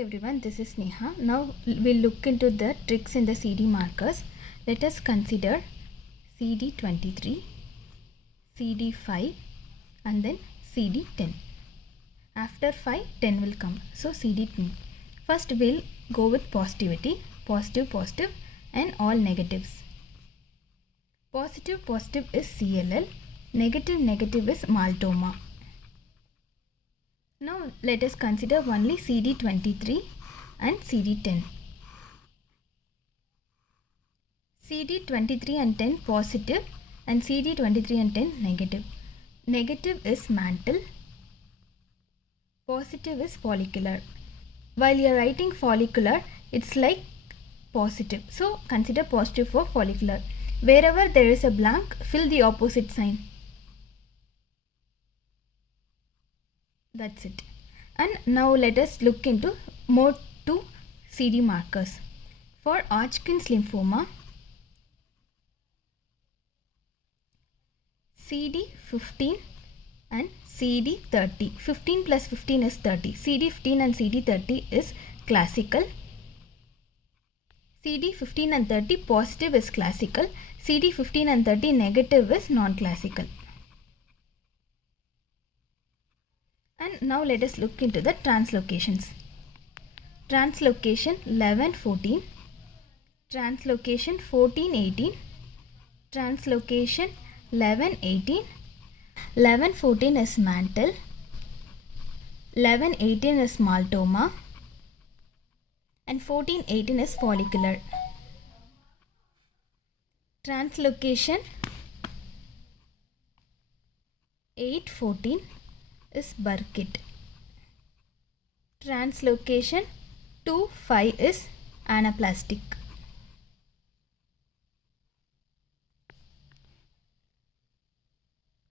everyone, this is Neha. Now we'll look into the tricks in the CD markers. Let us consider CD23, CD5 and then CD10. After 5, 10 will come. So CD10. First we'll go with positivity, positive and all negatives. Positive is CLL, negative is maltoma. Now let us consider only CD23 and CD10. CD23 and 10 positive and CD23 and 10 negative. Negative is mantle, positive is follicular. While you are writing follicular, it's like positive. So consider positive for follicular. Wherever there is a blank, fill the opposite sign. That's it. And now let us look into more 2 CD markers. For Hodgkin's lymphoma, CD15 and CD30. 15 plus 15 is 30. CD15 and CD30 is classical. CD15 and 30 positive is classical. CD15 and 30 negative is non-classical. And now let us look into the translocations. Translocation 11-14, translocation 14-18, translocation 11-18. 11-14 is mantle, 11-18 is maltoma and 14-18 is follicular. Translocation 8-14 is Burkitt. Translocation 2-5 is anaplastic.